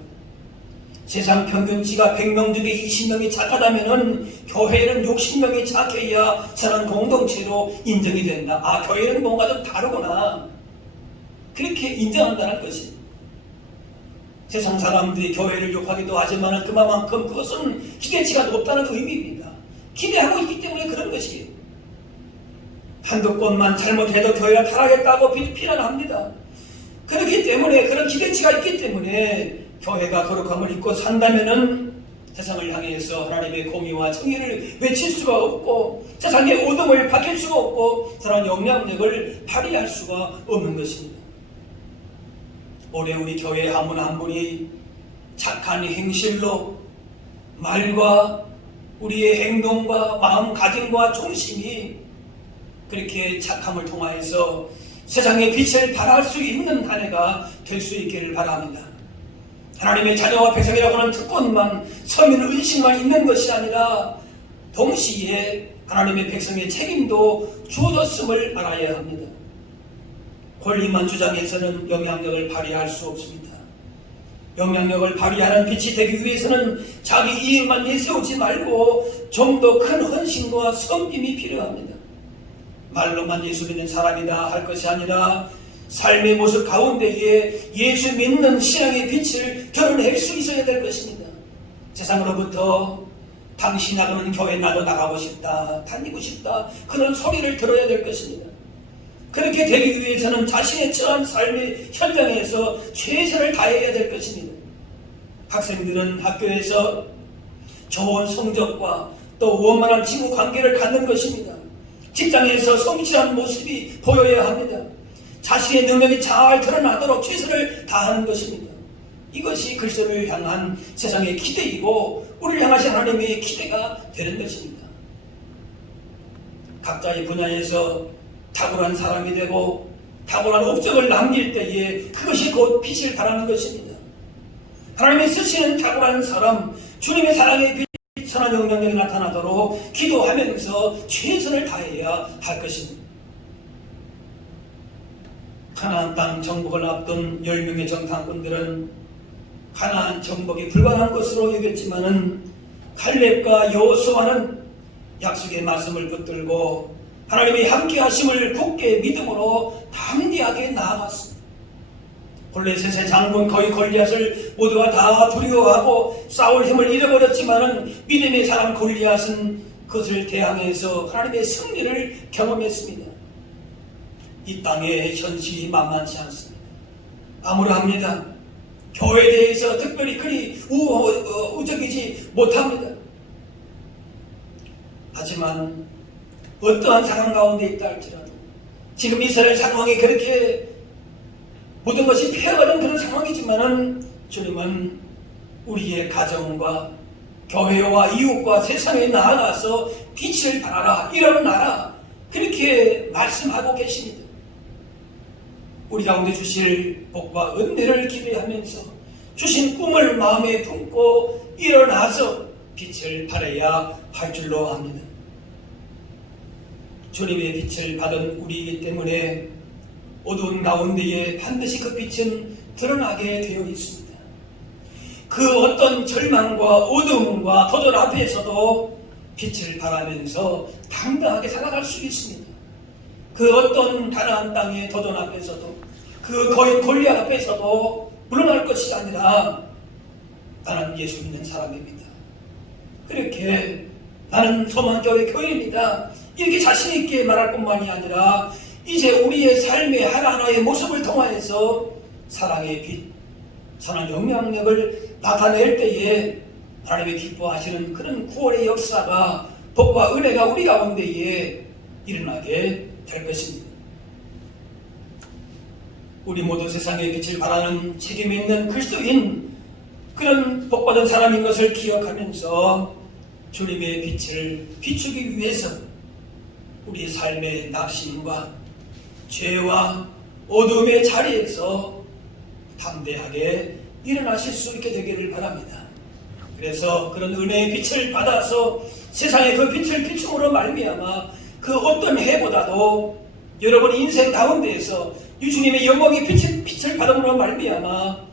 세상 평균치가 100명 중에 20명이 착하다면 교회는 60명이 착해야 사는 공동체로 인정이 된다. 아, 교회는 뭔가 좀 다르구나. 그렇게 인정한다는 것이. 세상 사람들이 교회를 욕하기도 하지만 그만큼 그것은 기대치가 높다는 의미입니다. 기대하고 있기 때문에 그런 것이에요. 한두 건만 잘못해도 교회가 타락했다고 비난합니다. 그렇기 때문에 그런 기대치가 있기 때문에 교회가 거룩함을 입고 산다면은 세상을 향해서 하나님의 공의와 정의를 외칠 수가 없고 세상의 어둠을 밝힐 수가 없고 그런 영향력을 발휘할 수가 없는 것입니다. 올해 우리 교회 한 분 한 분이 착한 행실로 말과 우리의 행동과 마음가짐과 중심이 그렇게 착함을 통하여서 세상의 빛을 발할 수 있는 한 해가 될 수 있기를 바랍니다. 하나님의 자녀와 백성이라고 하는 특권만 서민 의식만 있는 것이 아니라 동시에 하나님의 백성의 책임도 주어졌음을 알아야 합니다. 권리만 주장해서는 영향력을 발휘할 수 없습니다. 영향력을 발휘하는 빛이 되기 위해서는 자기 이익만 내세우지 말고 좀 더 큰 헌신과 섬김이 필요합니다. 말로만 예수 믿는 사람이다 할 것이 아니라 삶의 모습 가운데에 예수 믿는 신앙의 빛을 드러낼 수 있어야 될 것입니다. 세상으로부터 당신 나가는 교회 나도 나가고 싶다, 다니고 싶다 그런 소리를 들어야 될 것입니다. 그렇게 되기 위해서는 자신의 처한 삶의 현장에서 최선을 다해야 될 것입니다. 학생들은 학교에서 좋은 성적과 또 원만한 친구 관계를 갖는 것입니다. 직장에서 성실한 모습이 보여야 합니다. 자신의 능력이 잘 드러나도록 최선을 다하는 것입니다. 이것이 그리스도를 향한 세상의 기대이고 우리를 향하신 하나님의 기대가 되는 것입니다. 각자의 분야에서 탁월한 사람이 되고 탁월한 업적을 남길 때에 그것이 곧 빛을 발하는 것입니다. 하나님이 쓰시는 탁월한 사람, 주님의 사랑의 빛, 선한 영향력이 나타나도록 기도하면서 최선을 다해야 할 것입니다. 가나안 땅 정복을 앞둔 10명의 정탐꾼들은 가나안 정복이 불가능한 것으로 여겼지만은 갈렙과 여호수아는 약속의 말씀을 붙들고 하나님의 함께 하심을 굳게 믿음으로 담대하게 나아갔습니다. 블레셋의 장군 거의 골리앗을 모두가 다 두려워하고 싸울 힘을 잃어버렸지만은 믿음의 사람 골리앗은 그것을 대항해서 하나님의 승리를 경험했습니다. 이 땅의 현실이 만만치 않습니다. 암울합니다. 교회에 대해서 특별히 그리 우적이지 못합니다. 하지만 어떠한 상황 가운데 있다 할지라도 지금 이스라엘 상황이 그렇게 모든 것이 폐허된 그런 상황이지만은 주님은 우리의 가정과 교회와 이웃과 세상에 나아가서 빛을 발하라, 일어나라 그렇게 말씀하고 계십니다. 우리 가운데 주실 복과 은혜를 기대하면서 주신 꿈을 마음에 품고 일어나서 빛을 발해야 할 줄로 압니다. 주님의 빛을 받은 우리이기 때문에 어두운 가운데에 반드시 그 빛은 드러나게 되어 있습니다. 그 어떤 절망과 어두움과 도전 앞에서도 빛을 발하면서 당당하게 살아갈 수 있습니다. 그 어떤 가나안 땅의 도전 앞에서도 그 거인 골리앗 앞에서도 물러날 것이 아니라 나는 예수 믿는 사람입니다. 그렇게 나는 소망교회 교인입니다. 이렇게 자신 있게 말할 뿐만이 아니라 이제 우리의 삶의 하나하나의 모습을 통하여서 사랑의 빛, 선한 영향력을 나타낼 때에 하나님의 기뻐하시는 그런 구원의 역사가 복과 은혜가 우리 가운데에 일어나게 될 것입니다. 우리 모두 세상의 빛을 발하는 책임 있는 그리스도인 그런 복받은 사람인 것을 기억하면서 주님의 빛을 비추기 위해서 우리 삶의 낙심과 죄와 어둠의 자리에서 담대하게 일어나실 수 있게 되기를 바랍니다. 그래서 그런 은혜의 빛을 받아서 세상에 그 빛을 비춤으로 말미암아 그 어떤 해보다도 여러분 인생 가운데에서 주님의 영광의 빛을 받음으로 말미암아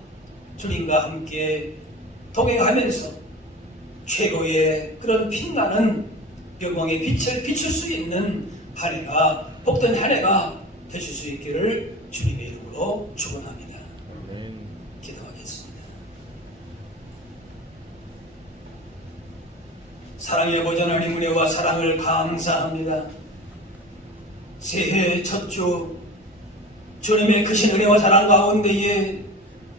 주님과 함께 동행하면서 최고의 그런 빛나는 영광의 빛을 비출 수 있는 한 해가, 복된 한 해가 되실 수 있기를 주님의 이름으로 축원합니다. 아멘. 기도하겠습니다. 사랑의 아버지 하나님, 은혜와 사랑을 감사합니다. 새해 첫 주 주님의 크신 은혜와 사랑 가운데에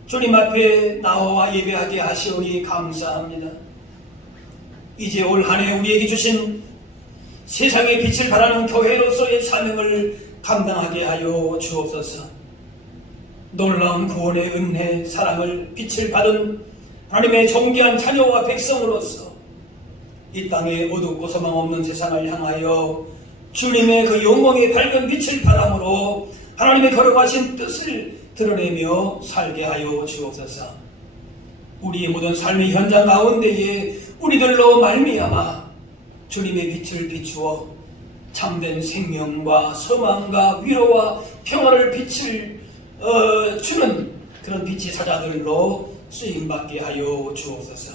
주님 앞에 나와 예배하게 하시오니 감사합니다. 이제 올 한 해 우리에게 주신 세상의 빛을 발하는 교회로서의 사명을 감당하게 하여 주옵소서. 놀라운 구원의 은혜, 사랑을 빛을 받은 하나님의 존귀한 자녀와 백성으로서 이 땅에 어둡고 소망 없는 세상을 향하여 주님의 그 영광의 밝은 빛을 바람으로 하나님의 걸어가신 뜻을 드러내며 살게 하여 주옵소서. 우리의 모든 삶의 현장 가운데에 우리들로 말미암아 주님의 빛을 비추어 참된 생명과 소망과 위로와 평화를 빛을 주는 그런 빛의 사자들로 쓰임받게 하여 주옵소서.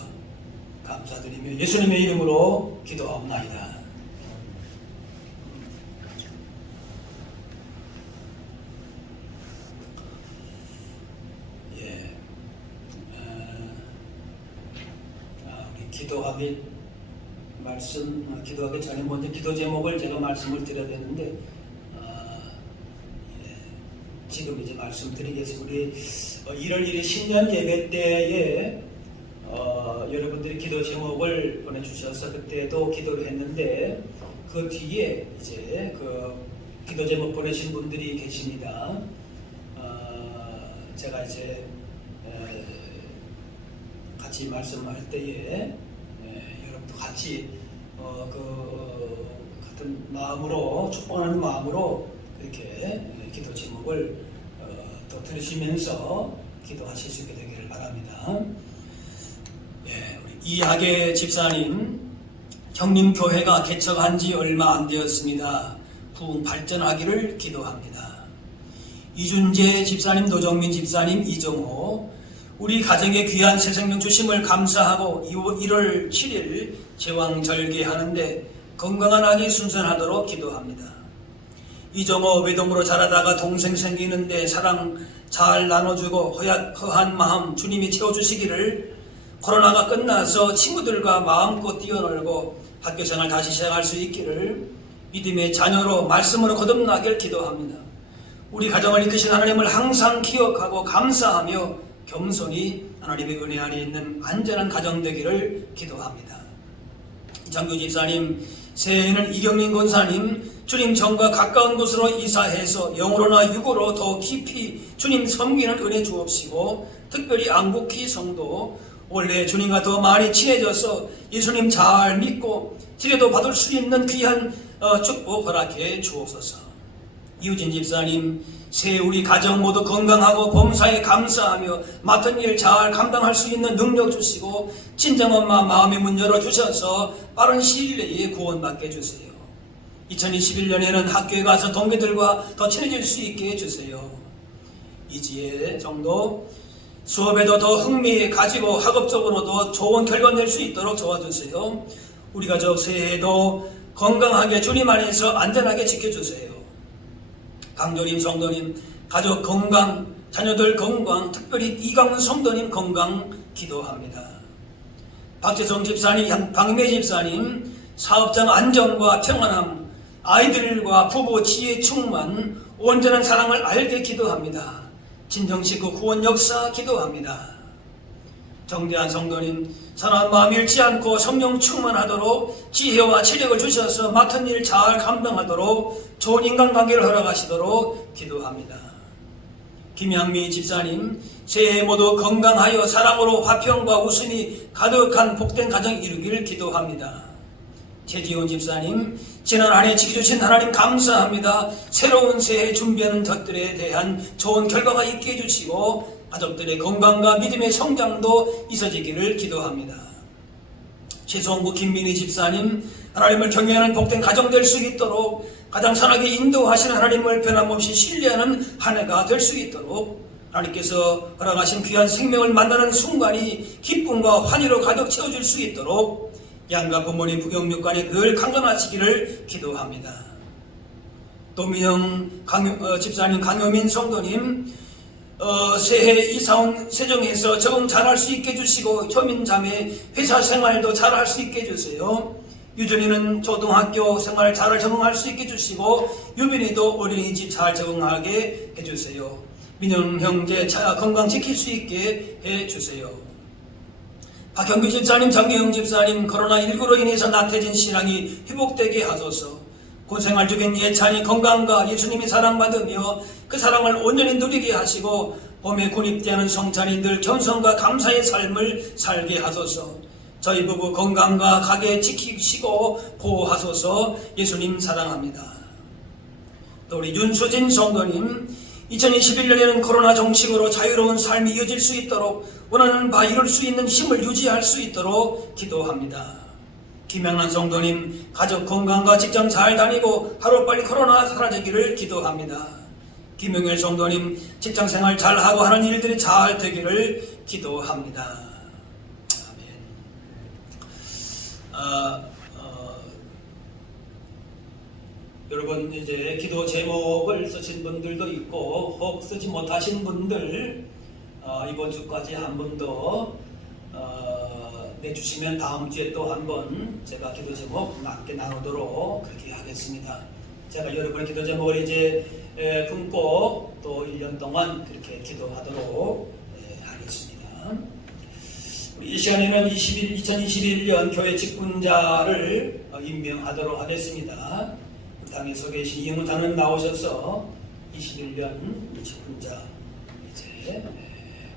감사드리며 예수님의 이름으로 기도하옵나이다. 우리 기도하기 전에 먼저 기도 제목을 제가 말씀을 드려야 되는데, 지금 이제 말씀드리겠습니다. 우리 1월 1일 신년 예배 때에 여러분들이 기도 제목을 보내주셔서 그때도 기도를 했는데, 그 뒤에 이제 그 기도 제목 보내신 분들이 계십니다. 제가 이제 같이 말씀할 때에 여러분도 같이 같은 마음으로 축복하는 마음으로 이렇게 기도 제목을 또 들으시면서 기도하실 수 있게 되기를 바랍니다. 우리 이하계 집사님, 형님 교회가 개척한 지 얼마 안 되었습니다. 부흥 발전하기를 기도합니다. 이준재 집사님, 노정민 집사님, 이정호, 우리 가정에 귀한 새 생명 주심을 감사하고 1월 7일 제왕절개하는데 건강한 아기 순산하도록 기도합니다. 이정호 외동으로 자라다가 동생 생기는데 사랑 잘 나눠주고 허한 마음 주님이 채워주시기를, 코로나가 끝나서 친구들과 마음껏 뛰어놀고 학교생활 다시 시작할 수 있기를, 믿음의 자녀로 말씀으로 거듭나길 기도합니다. 우리 가정을 이끄신 하나님을 항상 기억하고 감사하며 겸손히 하나님의 은혜 안에 있는 안전한 가정 되기를 기도합니다. 이창규 집사님, 새해에는 이경민 권사님, 주님 정과 가까운 곳으로 이사해서 영으로나 육으로 더 깊이 주님 섬기는 은혜 주옵시고, 특별히 안국희 성도, 원래 주님과 더 많이 친해져서 예수님 잘 믿고 지뢰도 받을 수 있는 귀한 축복 허락해 주옵소서. 이우진 집사님, 새해 우리 가정 모두 건강하고 범사에 감사하며 맡은 일 잘 감당할 수 있는 능력 주시고, 친정엄마 마음의 문 열어주셔서 빠른 시일 내에 구원받게 해주세요. 2021년에는 학교에 가서 동기들과 더 친해질 수 있게 해주세요. 이지혜 정도, 수업에도 더 흥미 가지고 학업적으로도 좋은 결과 낼 수 있도록 도와주세요. 우리 가족 새해에도 건강하게 주님 안에서 안전하게 지켜주세요. 강조림 성도님, 가족 건강, 자녀들 건강, 특별히 이강훈 성도님 건강 기도합니다. 박재성 집사님, 박매 집사님, 사업장 안정과 평안함, 아이들과 부부 지혜 충만, 온전한 사랑을 알게 기도합니다. 친정식구 구원 역사 기도합니다. 정대한 성도님, 선한 마음 잃지 않고 성령 충만하도록 지혜와 체력을 주셔서 맡은 일 잘 감당하도록 좋은 인간관계를 허락하시도록 기도합니다. 김양미 집사님, 새해 모두 건강하여 사랑으로 화평과 웃음이 가득한 복된 가정 이루기를 기도합니다. 최지훈 집사님, 지난 한 해 지켜주신 하나님 감사합니다. 새로운 새해 준비하는 것들에 대한 좋은 결과가 있게 해주시고 가족들의 건강과 믿음의 성장도 있어지기를 기도합니다. 최성구 김민희 집사님, 하나님을 경외하는 복된 가정 될 수 있도록 가장 선하게 인도하시는 하나님을 변함없이 신뢰하는 한 해가 될 수 있도록 하나님께서 허락하신 귀한 생명을 만나는 순간이 기쁨과 환희로 가득 채워질 수 있도록 양가 부모님 부경육관이 늘 강건하시기를 기도합니다. 도민영 집사님, 강효민 성도님, 새해 이사온 세정해서 적응 잘할 수 있게 해주시고 효민 자매 회사 생활도 잘할 수 있게 해주세요. 유준이는 초등학교 생활 잘 적응할 수 있게 해주시고 유빈이도 어린이집 잘 적응하게 해주세요. 민영 형제 건강 지킬 수 있게 해주세요. 박형규 집사님, 정기영 집사님, 코로나19로 인해서 나태해진 신앙이 회복되게 하소서. 고생활 중인 예찬이 건강과 예수님이 사랑받으며 그 사랑을 온전히 누리게 하시고 봄에 군입대하는 성찬인들 겸손과 감사의 삶을 살게 하소서. 저희 부부 건강과 가게 지키시고 보호하소서. 예수님 사랑합니다. 또 우리 윤수진 성도님, 2021년에는 코로나 정식으로 자유로운 삶이 이어질 수 있도록 원하는 바 이룰 수 있는 힘을 유지할 수 있도록 기도합니다. 김영란 성도님, 가족 건강과 직장 잘 다니고 하루빨리 코로나 사라지기를 기도합니다. 김영일 성도님, 직장 생활 잘하고 하는 일들이 잘 되기를 기도합니다. 아멘. 여러분, 이제 기도 제목을 쓰신 분들도 있고 혹 쓰지 못하신 분들 이번 주까지 한 번 더 내주시면 다음 주에 또 한 번 제가 기도 제목 함께 나누도록 그렇게 하겠습니다. 제가 여러분의 기도 제목을 이제 품고 또 1년 동안 그렇게 기도하도록 하겠습니다. 이 시간에는 2021년 교회 직분자를 임명하도록 하겠습니다. 당에 서 계신 이영훈장은 나오셔서 21년 직분자 이제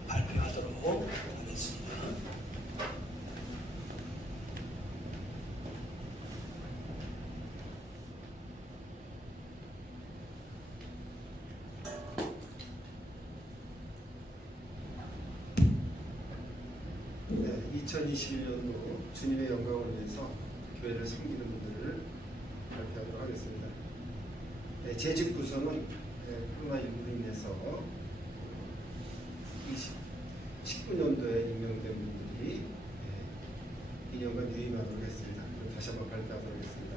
발표하도록 하겠습니다. 네, 2021년도 주님의 영광을 위해서 교회를 섬기는 분들을 발표하도록 하겠습니다. 네, 재직 구성은 코로나19로 인해서 2019년도에 임명된 분들이 2년간 유임하도록 했습니다. 다시 한번 발표하도록 하겠습니다.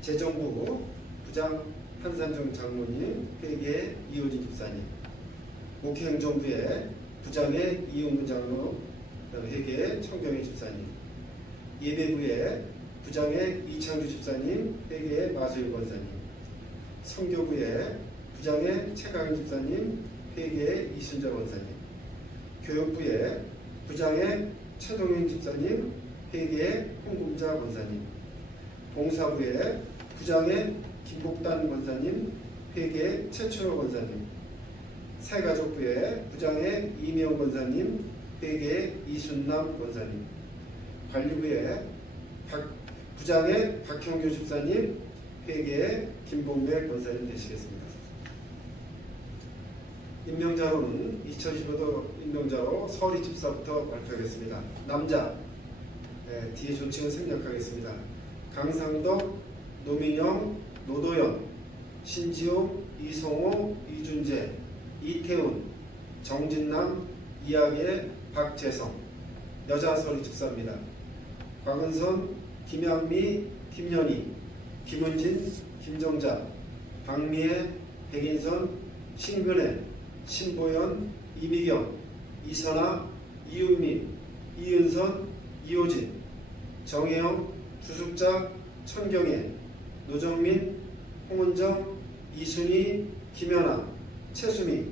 재정부 부장 한산정 장모님, 회계 이호진 집사님, 목회행정부의 부장의 이용문 장로, 회계 청경희 집사님, 예배부의 부장의 이창주 집사님, 회계의 마소유 권사님, 성교부의 부장의 최강희 집사님, 회계의 이순자 권사님, 교육부의 부장의 최동현 집사님, 회계의 홍금자 권사님, 봉사부의 부장의 김복단 권사님, 회계의 최철호 권사님, 새가족부의 부장의 이명 권사님, 회계의 이순남 권사님, 관리부의 부장의 박형규 집사님, 회계의 김봉배 권사님 되시겠습니다. 임명자로는 2015도 임명자로 서리 집사부터 발표하겠습니다. 남자, 뒤에 존칭은 생략하겠습니다. 강상덕, 노민영, 노도연, 신지호, 이성호, 이준재, 이태훈, 정진남, 이학예, 박재성. 여자 서리 집사입니다. 광은선, 김양미, 김연희, 김은진, 김정자, 박미애, 백인선, 신근혜, 신보연, 이미경, 이선아, 이은미, 이은선, 이호진, 정혜영, 주숙자, 천경애, 노정민, 홍은정, 이순희, 김연아, 최수미.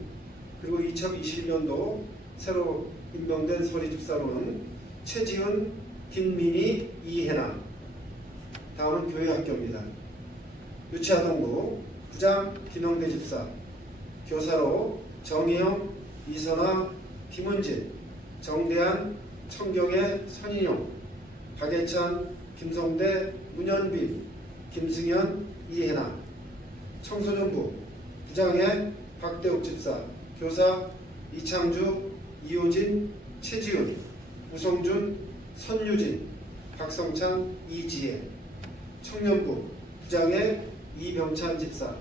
그리고 2021년도 새로 임명된 서리 집사로는 최지은, 김민희, 이혜나. 다음은 교회 학교입니다. 유치아동부 부장 김영대 집사, 교사로 정혜영, 이선아, 김은진, 정대한, 청경애, 선인용, 박예찬, 김성대, 문현빈, 김승현, 이혜나. 청소년부 부장의 박대욱 집사, 교사 이창주, 이호진, 최지훈, 우성준, 선유진, 박성찬, 이지혜. 청년부 부장의 이병찬 집사.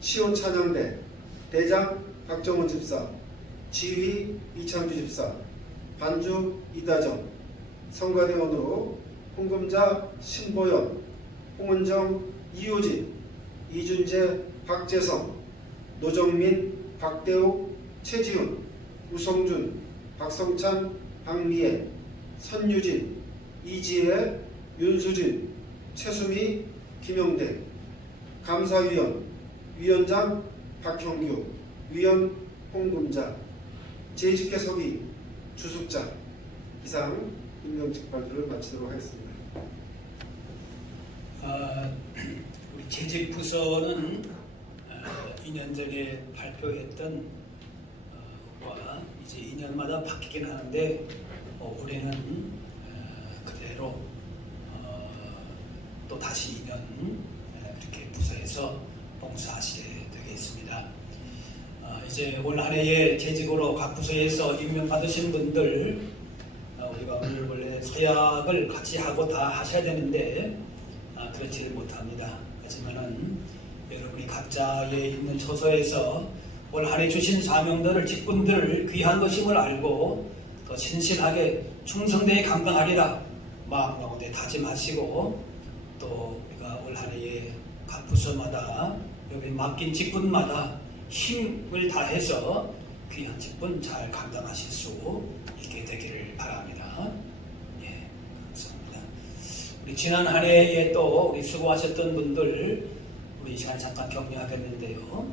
시온 찬양대 대장 박정훈 집사. 지휘 이창주 집사. 반주 이다정. 성가대원으로 홍금자 신보연, 홍은정 이효진, 이준재 박재성, 노정민 박대욱 최지훈, 우성준 박성찬 박미애, 선유진 이지혜 윤수진 최수미 김영대. 감사위원 위원장 박형규, 위원 홍금자. 재직계서기 주숙자. 이상 임명직 발표를 마치도록 하겠습니다. 우리 재직부서는 2년 전에 발표했던 과 이제 2년마다 바뀌긴 하는데 올해는 그대로 또 다시 2년 그렇게 부서에서 봉사하시게 되겠습니다. 이제 올 한 해에 재직으로 각 부서에서 임명받으신 분들 우리가 오늘 원래 서약을 같이 하고 다 하셔야 되는데 그렇지를 못합니다. 하지만은 여러분이 각자의 있는 처소에서 올 한 해 주신 사명들을 직분들을 귀한 것임을 알고 더 신실하게 충성되게 감당하리라 마음 가운데 다짐하시고 또 우리가 올 한 해에 각 부서마다 여기 맡긴 직분마다 힘을 다해서 귀한 직분 잘 감당하실 수 있게 되기를 바랍니다. 예, 감사합니다. 우리 지난 한 해에 또 우리 수고하셨던 분들 우리 이 시간 잠깐 격려하겠는데요.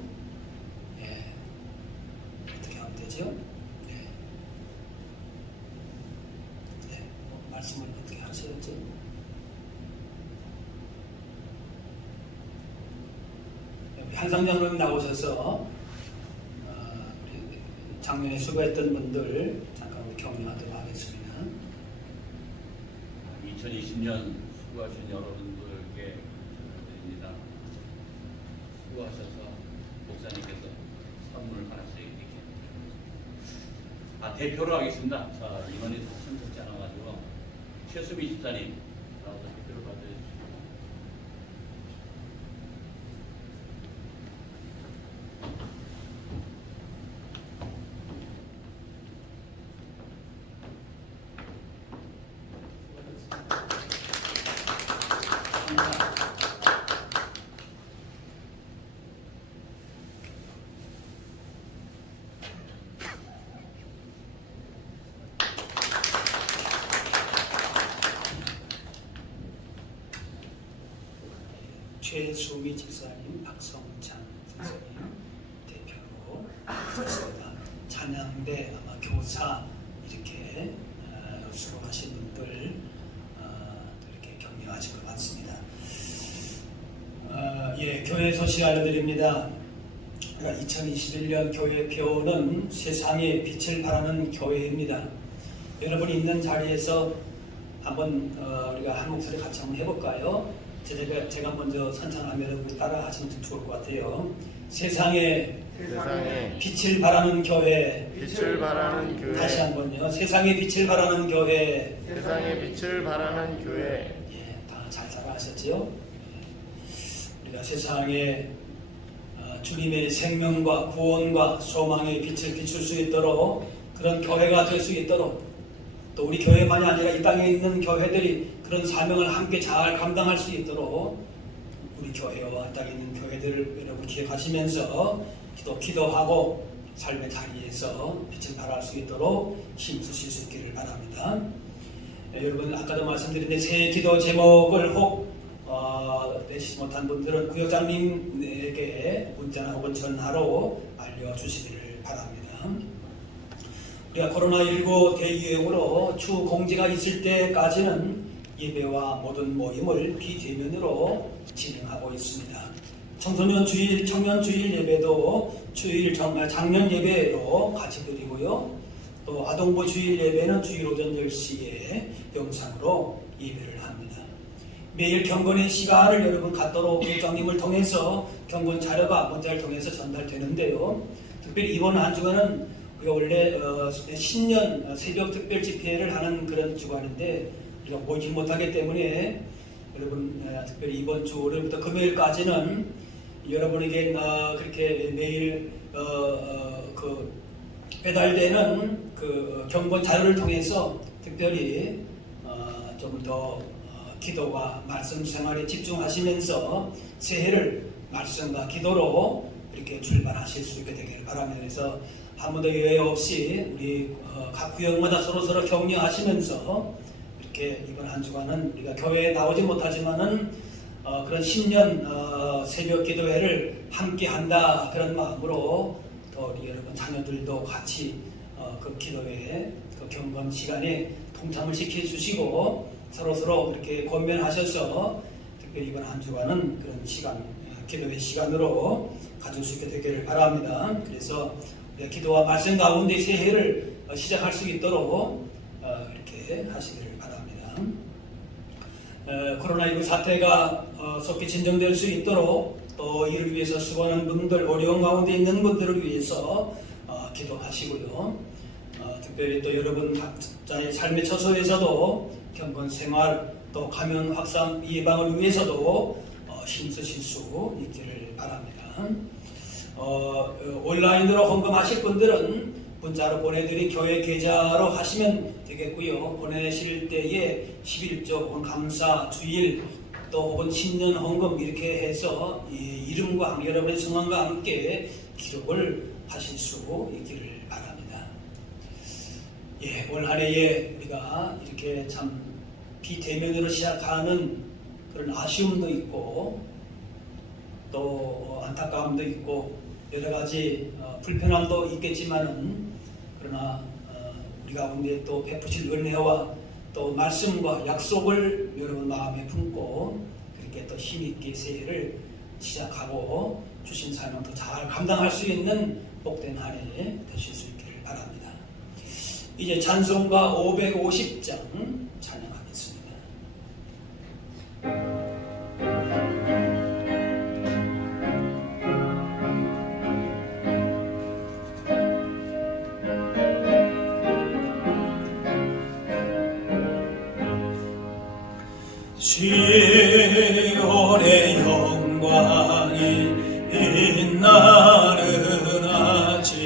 예, 어떻게 하면 되죠? 예, 예, 말씀을 어떻게 하셔야죠? 우리 한상장로님 나오셔서 우리 작년에 수고했던 분들 잠깐 우리 격려하도록 하겠습니다. 2020년 수고하신 여러분들께 드립니다. 수고하셔서 목사님께서 선물을 하나씩 이렇게 대표로 하겠습니다. 자, 인원이 다 참석지 않아가지고 최수미 집사님 나와서 대표를 받으시고 최수미 집사님, 박성찬 집사님 대표로 하셨습니다. 찬양대 아마 교사 이렇게 수고하신 분들 또 이렇게 격려하실 것 같습니다. 예, 교회 소식 알려드립니다. 2021년 교회표는 세상에 빛을 발하는 교회입니다. 여러분이 있는 자리에서 한번 우리가 한 목소리 같이 한번 해볼까요? 제가 먼저 선창하면 따라 하시면 좋을 것 같아요. 세상에 빛을 발하는 교회. 빛을 발하는 교회. 다시 한번요. 세상에 빛을 발하는 교회. 세상에 빛을 발하는 교회. 예, 다 잘 따라하셨지요? 우리가 세상에 주님의 생명과 구원과 소망의 빛을 비출 수 있도록 그런 교회가 될 수 있도록 또 우리 교회만이 아니라 이 땅에 있는 교회들이 그런 사명을 함께 잘 감당할 수 있도록 우리 교회와 이 땅에 있는 교회들을 여러분 기억하시면서 기도하고 삶의 자리에서 빛을 발할 수 있도록 힘쓰실 수 있기를 바랍니다. 여러분 아까도 말씀드린 새 기도 제목을 혹 내시지 못한 분들은 구역장님에게 문자나 혹은 전화로 알려주시기를 바랍니다. 우리가 코로나19 대유행으로 추후 공지가 있을 때까지는 예배와 모든 모임을 비대면으로 진행하고 있습니다. 청소년 주일, 청년 주일 예배도 주일 작년 예배로 같이 드리고요. 또 아동부 주일 예배는 주일 오전 10시에 영상으로 예배를 합니다. 매일 경건의 시간을 여러분 갖도록 국장님을 통해서 경건 자료가 문자를 통해서 전달되는데요. 특별히 이번 한 주간은 우리가 원래 신년 새벽 특별 집회를 하는 그런 주간인데 우리가 모이지 못하기 때문에 여러분 특별히 이번 주 월요일부터 금요일까지는 여러분에게 그렇게 매일 그 배달되는 그 경건 자료를 통해서 특별히 좀 더 기도와 말씀 생활에 집중하시면서 새해를 말씀과 기도로 이렇게 출발하실 수 있게 되기를 바랍니다. 그래서 아무도 예외 없이 우리 각 구역마다 서로 격려하시면서 이렇게 이번 한 주간은 우리가 교회에 나오지 못하지만은 그런 신년 새벽 기도회를 함께 한다 그런 마음으로 또 우리 여러분 자녀들도 같이 그 기도회 그 경건 시간에 동참을 시켜주시고 서로 그렇게 권면하셔서 특별히 이번 한 주간은 그런 시간 기도회 시간으로 가질 수 있게 되기를 바랍니다. 그래서 기도와 말씀 가운데 새해를 시작할 수 있도록 이렇게 하시기를 바랍니다. 코로나19 사태가 속히 진정될 수 있도록 또 이를 위해서 수고하는 분들, 어려운 가운데 있는 분들을 위해서 기도하시고요. 특별히 또 여러분 각자의 삶의 처소에서도 경건 생활 또 감염 확산 예방을 위해서도 힘쓰실 수 있기를 바랍니다. 온라인으로 헌금하실 분들은 문자로 보내드린 교회 계좌로 하시면 되겠고요. 보내실 때에 11조 혹은 감사 주일 또 혹은 신년 헌금 이렇게 해서 이름과 여러분의 성함과 함께 기록을 하실 수 있기를 바랍니다. 올 한 해에 우리가 이렇게 참 비대면으로 시작하는 그런 아쉬움도 있고 또 안타까움도 있고 여러 가지 불편함도 있겠지만은 그러나 우리 가운데 또 베푸실 은혜와 또 말씀과 약속을 여러분 마음에 품고 그렇게 또 힘있게 새해를 시작하고 주신 사명 더 잘 감당할 수 있는 복된 한 해 되실 수 있기를 바랍니다. 이제 찬송가 550장 찬양하겠습니다. 시온의 영광이 빛나는 아침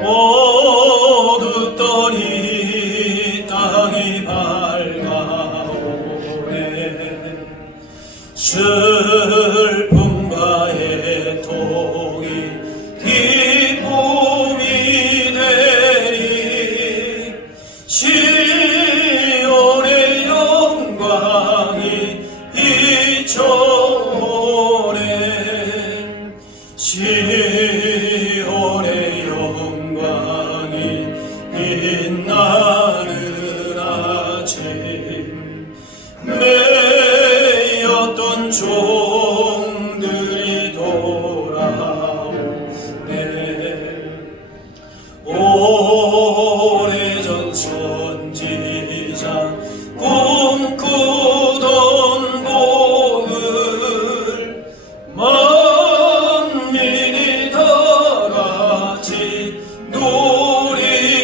어둡던 이 땅이 밝아오네 슬픔과 애통이 기쁨이 되니 시온의 영광이 비춰오네 시온의 영광이 빛나는 아침 매였던 종들이 돌아오네 오래전 선지자 꿈꾸던 복을 만민이 다 같이 누리겠네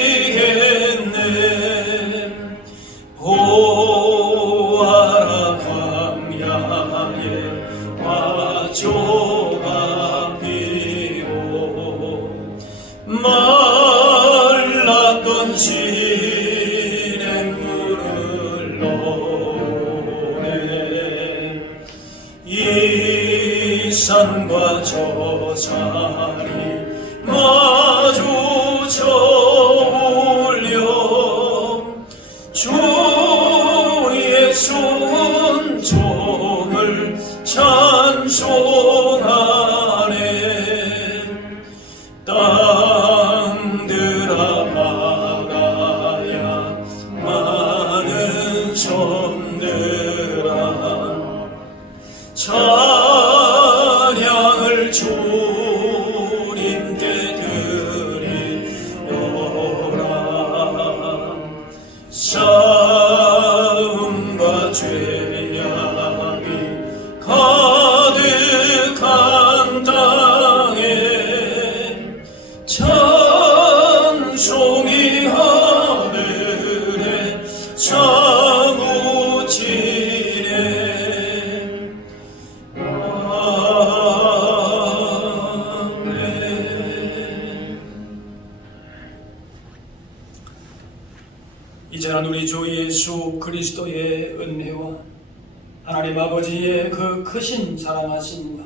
보아라 광야에 화초가 피고 말랐던 시냇물을 노네 이 산과 저 산이 마주쳐 올려 주의 순종을 찬송하네 땅들아 막아야 많은 섬들아 찬양을 주님께 드리노라 싸움과 죄악이 가득한 땅에 찬양을 이제는 우리 주 예수 그리스도의 은혜와 하나님 아버지의 그 크신 사랑하심과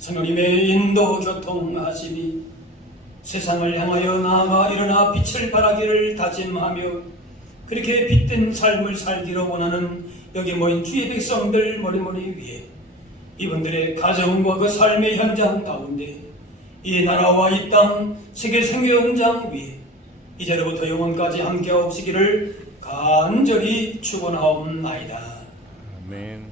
성령님의 인도 교통하심이 세상을 향하여 나아가 일어나 빛을 발하기를 다짐하며 그렇게 빛된 삶을 살기로 원하는 여기 모인 주의 백성들 머리머리 위에 이분들의 가정과 그 삶의 현장 가운데 이 나라와 이 땅 세계 생애 현장 위에 이제로부터 영원까지 함께하옵시기를 간절히 축원하옵나이다. 아멘.